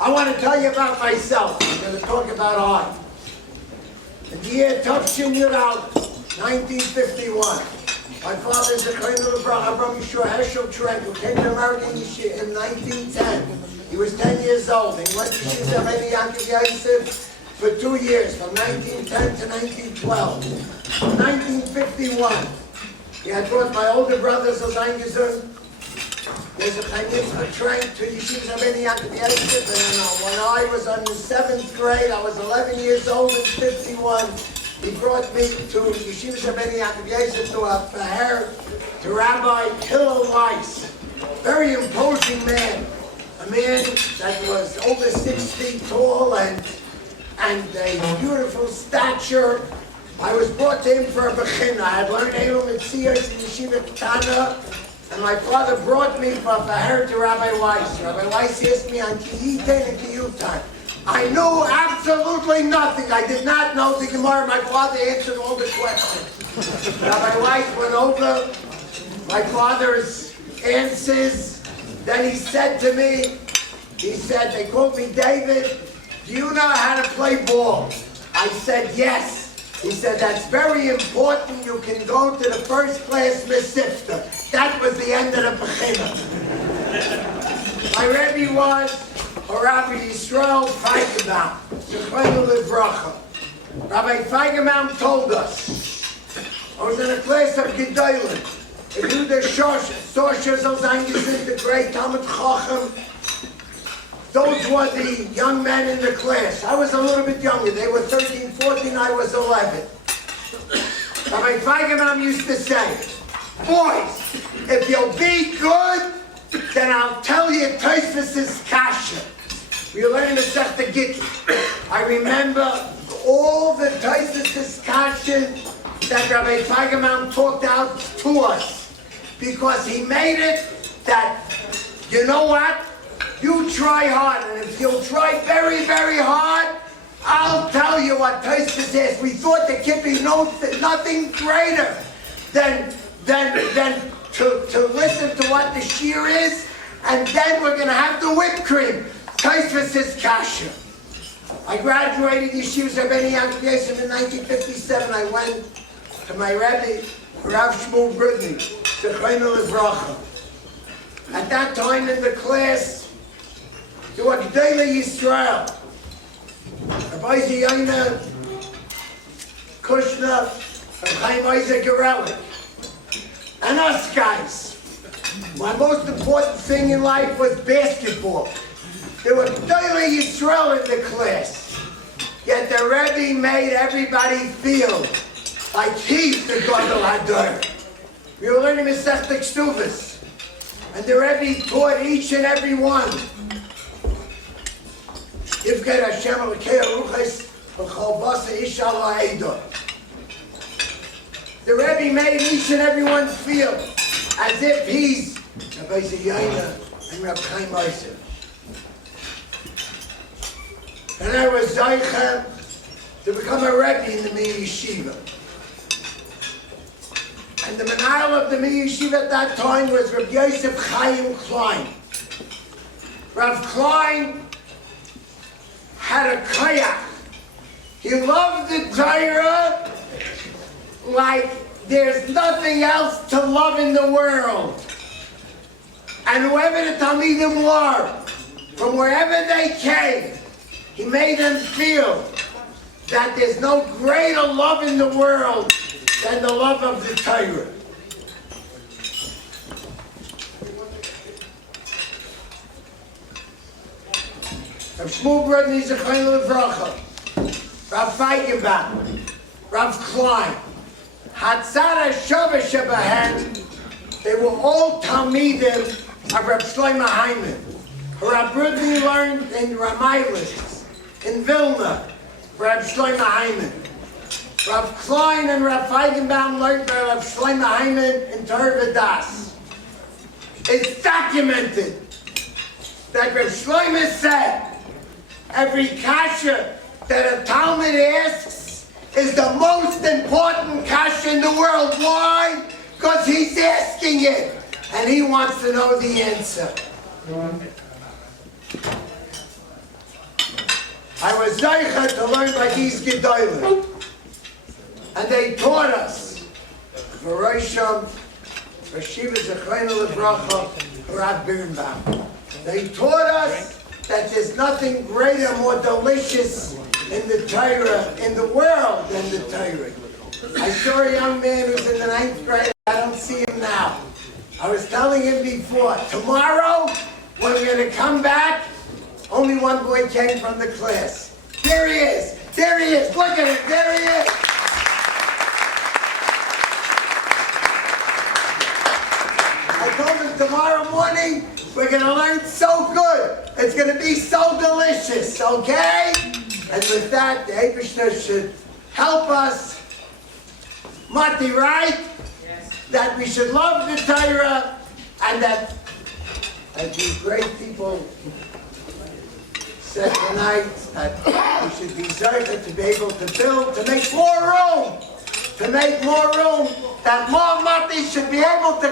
I want to tell you about myself. I'm going to talk about art. In the year Tufshin Yudal, 1951, my father is the Colonel of Rabbi Dovid Trenk, who came to America in 1910. He was 10 years old. He went to Rabbi Dovid for 2 years, from 1910 to 1912. In 1951, he had brought my older brothers, there's a Rabbi Trenk to Yeshiva Rabbi Dovid, and when I was in the 7th grade, I was 11 years old in 51. He brought me to Yeshiva Rabbi Dovid to a fair to Rabbi Hillel Weiss. Very imposing man. A man that was over 6 feet tall and a beautiful stature. I was brought to him for a bechina. I had learned Eilul Mitzvahs in Yeshiva Ketana, and my father brought me for a fair to Rabbi Weiss. Rabbi Weiss asked me on Kiyiten and Kiyutan. I knew absolutely nothing. I did not know the Gemara. My father answered all the questions. Rabbi Weiss went over my father's answers. Then he said to me, they called me David, do you know how to play ball? I said, yes. He said, that's very important. You can go to the first class Mesifta. That was the end of the Bechina. My Rebbe was Rabbi Yisrael Feigenbaum, Zechreinu Livracha. Rabbi Feigenbaum told us, I was in a class of Gedolim. If you the Soshers of Zangesin, the great Talmud Chacham, those were the young men in the class. I was a little bit younger. They were 13, 14, I was 11. Rabbi Feigenbaum used to say, boys, if you'll be good, then I'll tell you Tosfos is kasha. We learned the Sechta Gittin. I remember all the Tosfos is kasha that Rabbi Feigenbaum talked out to us, because he made it that, you know what? You try hard, and if you'll try very, very hard, I'll tell you what Tosfos is. We thought there could be nothing greater than to listen to what the shear is, and then we're going to have the whipped cream. Tosfos is kasha. I graduated Yeshiva Rabbi Dovid in 1957. I went to my Rebbe, Rav Shmuel Brudny, Zechreinu Livracha. At that time in the class, there were Gedolei Yisrael, Rabbi Ziyona, Kushner, and Chaim Isaac Gerelli. And us guys. My most important thing in life was basketball. There were Gedolei Yisrael in the class. Yet the Rebbe made everybody feel like he's the Gadol Hador. We were learning Masechta Ktuvos, and the Rebbe taught each and every one. Yivkei Hashem Elokei Aruches v'chol basa ish ala eido. The Rebbe made each and every one feel as if he's Rabbi Ziyona and Rabbi Chaim Isaac. And I was Zaychem to become a Rebbe in the Mir Yeshiva. And the Menahel of the Mir Yeshiva at that time was Rabbi Yosef Chaim Klein. Rav Klein had a koyach. He loved the Torah like there's nothing else to love in the world. And whoever the Talmidim were, from wherever they came, he made them feel that there's no greater love in the world than the love of the Torah. Rav Shmuel Brudny Zechreinu Livracha, Rav Feigenbaum, Rav Klein, Hatzara Shova Shebahen, they were all Talmidim of Rav Shlomo Hyman. Rav Brudny learned in Ramaylis, in Vilna, Rav Shlomo Hyman. Rav Klein and Rav Feigenbaum learned by Rav Shlomo Hyman in Torah V'das. It's documented that Rav Shlomo said, every kasha that a Talmud asks is the most important kasha in the world. Why? Because he's asking it, and he wants to know the answer. I was zeicha to learn by these gedolim. And they taught us, V'rosham, Rashiva Zechreinu Levracha, Rav Birnbaum. They taught us that there's nothing greater, more delicious in the Torah, in the world, than the Torah. I saw a young man who's in the 9th grade. I don't see him now. I was telling him before, tomorrow, when we're going to come back, only one boy came from the class. There he is. There he is. Look at him. There he is. I told him tomorrow morning, we're going to learn so good. It's going to be so delicious, okay? And with that, the Eibishter should help us. Mati, right? Yes. That we should love the Torah, and that, as these great people said tonight, that we should be zeichet to be able to build, to make more room, that more Mati should be able to